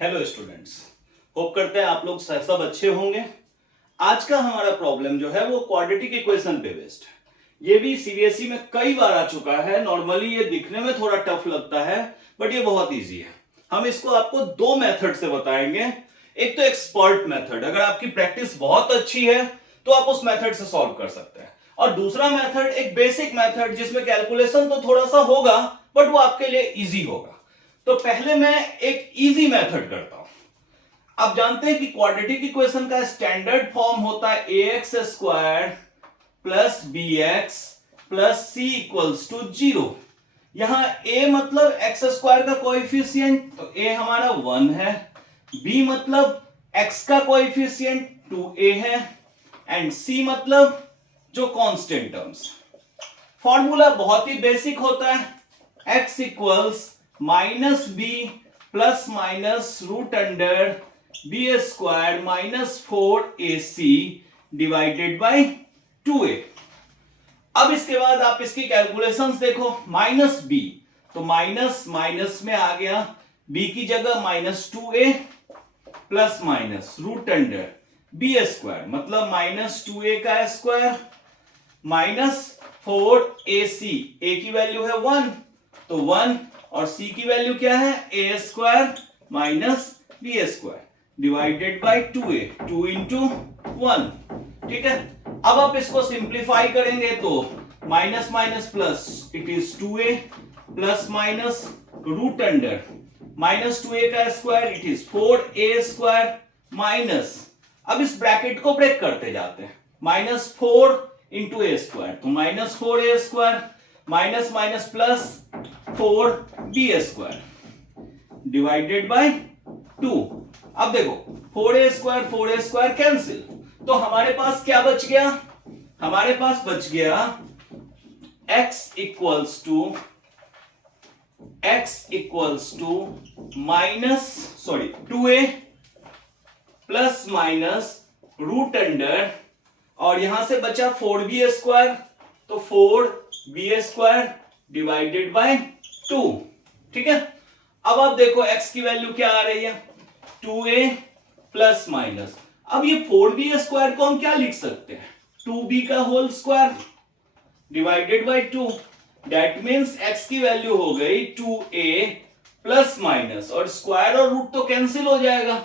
Hello students, hope करते हैं आप लोग सब अच्छे होंगे। आज का हमारा प्रॉब्लम जो है वो क्वाड्रेटिक इक्वेशन पे बेस्ड है। ये भी सीबीएसई में कई बार आ चुका है। नॉर्मली ये दिखने में थोड़ा टफ लगता है बट ये बहुत इजी है। हम इसको आपको दो मेथड से बताएंगे। एक तो एक्सपर्ट मेथड, अगर आपकी प्रैक्टिस बहुत अच्छी है तो आप उस मेथड से सॉल्व कर सकते हैं, और दूसरा मेथड एक बेसिक मेथड जिसमें कैलकुलेशन तो थोड़ा सा होगा बट वो आपके लिए इजी होगा। तो पहले मैं एक इजी मेथड करता हूं। आप जानते हैं कि क्वाड्रेटिक इक्वेशन का स्टैंडर्ड फॉर्म होता है ax square plus bx plus c equals to 0। यहां a मतलब x स्क्वायर का कोएफिशिएंट, तो a हमारा 1 है, b मतलब x का कोएफिशिएंट 2a है, एंड c मतलब जो कांस्टेंट टर्म्स। फॉर्मूला बहुत ही बेसिक होता है, x equals minus B plus minus root under B square minus 4ac divided by 2a। अब इसके बाद आप इसकी कैलकुलेशंस देखो। माइनस बी तो माइनस माइनस में आ गया, b की जगह minus 2a plus minus root under B square मतलब माइनस 2a का स्क्वायर माइनस 4ac। a की वैल्यू है 1 तो 1, और c की वैल्यू क्या है a square minus B square divided by 2a, 2 into 1। ठीक है, अब आप इसको सिंप्लीफाई करेंगे तो minus minus plus it is 2a plus minus root under minus 2a का square it is 4a square minus, अब इस ब्रैकेट को ब्रेक करते जाते हैं, माइनस 4 इंटू ए स्क्वायर तो minus 4a square minus minus plus 4b square divided by 2। अब देखो 4a स्क्वायर कैंसिल, तो हमारे पास क्या बच गया, हमारे पास बच गया x equals to minus 2a plus minus root under, और यहां से बचा 4b स्क्वायर तो 4b स्क्वायर डिवाइडेड बाय 2। ठीक है, अब आप देखो x की वैल्यू क्या आ रही है 2a प्लस माइनस, अब ये 4b स्क्वायर को हम क्या लिख सकते हैं 2b का whole square divided by 2। That means x की वैल्यू हो गई 2a प्लस माइनस, और स्क्वायर और रूट तो कैंसिल हो जाएगा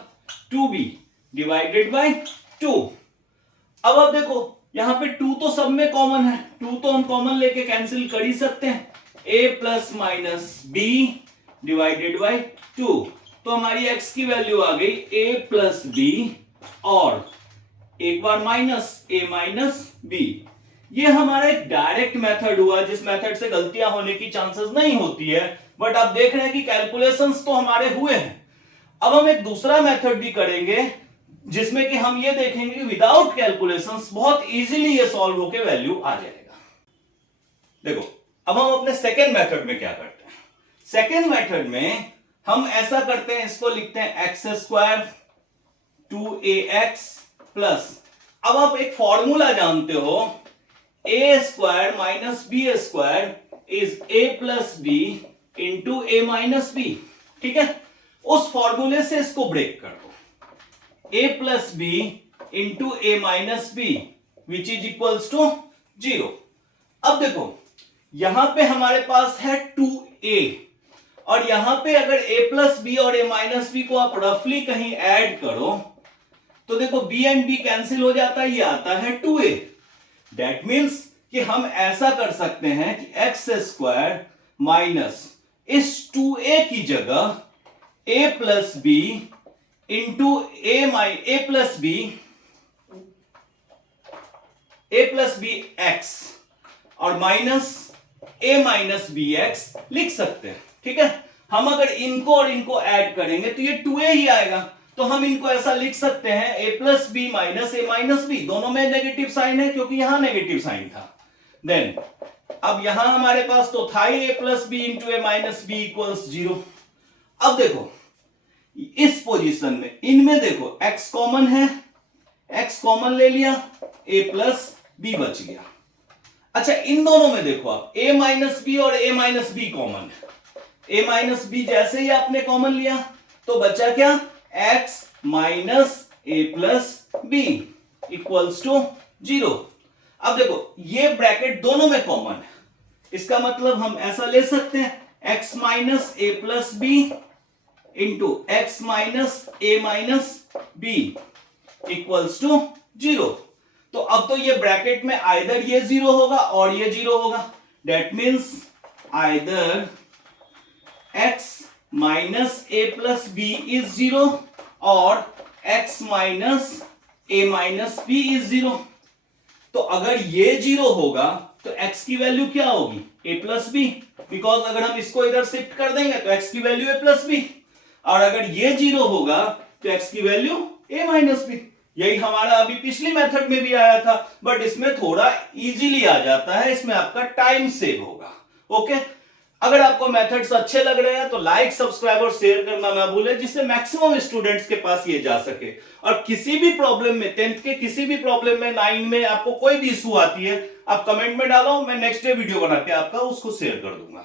2b डिवाइडेड बाय 2। अब आप देखो यहां पे 2 तो सब में कॉमन है, 2 तो हम कॉमन लेके कैंसिल कर ही सकते हैं, a plus minus b divided by 2। तो हमारी x की वैल्यू आ गई a प्लस b और एक बार माइनस a माइनस b। ये हमारा एक डायरेक्ट मेथड हुआ जिस मेथड से गलतियां होने की चांसेस नहीं होती है, बट आप देख रहे हैं कि कैलकुलेशंस तो हमारे हुए हैं। अब हम एक दूसरा मेथड भी करेंगे जिसमें कि हम ये देखेंगे कि विदाउट कैलकुलेशंस बहुत इजीली ये सॉल्व होके वैल्यू आ जाएगा। देखो अब हम अपने सेकेंड मेथड में क्या करते हैं, सेकेंड मेथड में हम ऐसा करते हैं, इसको लिखते हैं एक्स स्क्वायर 2ax प्लस, अब आप एक फॉर्मूला जानते हो a square minus B square is a plus B into A minus B. ठीक है, उस फॉर्मूले से इसको ब्रेक कर दो, a plus B into A minus B which is equals to 0। अब देखो यहां पे हमारे पास है 2a, और यहां पे अगर a प्लस बी और a माइनस बी को आप रफली कहीं ऐड करो तो देखो b एंड b कैंसिल हो जाता है, ये आता है 2a। दैट मीन्स कि हम ऐसा कर सकते हैं कि एक्स स्क्वायर माइनस इस 2a की जगह a plus B into A plus B X और minus a minus B X लिख सकते हैं। ठीक है, हम अगर इनको और इनको ऐड करेंगे तो ये 2a ही आएगा, तो हम इनको ऐसा लिख सकते हैं a plus B minus A minus B, दोनों में नेगेटिव साइन है क्योंकि यहां नेगेटिव साइन था। देन अब यहां हमारे पास तो था ही a plus B into A minus B equals 0। अब देखो इस पोजीशन में इनमें देखो x कॉमन है, x कॉमन ले लिया, a प्लस बी बच गया। अच्छा इन दोनों में देखो आप a माइनस बी और a माइनस बी कॉमन है, a माइनस बी जैसे ही आपने कॉमन लिया तो बचा क्या, x minus A plus B equals to 0। अब देखो ये ब्रैकेट दोनों में कॉमन है, इसका मतलब हम ऐसा ले सकते हैं x minus A plus B into X minus A minus B equals to 0। तो अब तो ये ब्रैकेट में आइदर ये 0 होगा और ये 0 होगा, that means either x minus A plus B is 0 और x minus A minus B is 0। तो अगर ये 0 होगा तो x की वैल्यू क्या होगी, a प्लस बी, बिकॉज अगर हम इसको इधर शिफ्ट कर देंगे तो x की वैल्यू a प्लस बी, और अगर ये 0 होगा तो x की वैल्यू a माइनस बी। यही हमारा अभी पिछली मेथड में भी आया था, बट इसमें थोड़ा इजीली आ जाता है, इसमें आपका टाइम सेव होगा। ओके, अगर आपको मेथड्स अच्छे लग रहे हैं तो लाइक, सब्सक्राइब और शेयर करना ना भूलें, जिससे मैक्सिमम स्टूडेंट्स के पास ये जा सके। और किसी भी प्रॉब्लम में, 10th के किसी भी प्रॉब्लम में, 9 में आपको कोई भी इशू आती है, आप कमेंट में डालो, मैं नेक्स्ट डे वीडियो बना के आपका उसको शेयर कर दूंगा।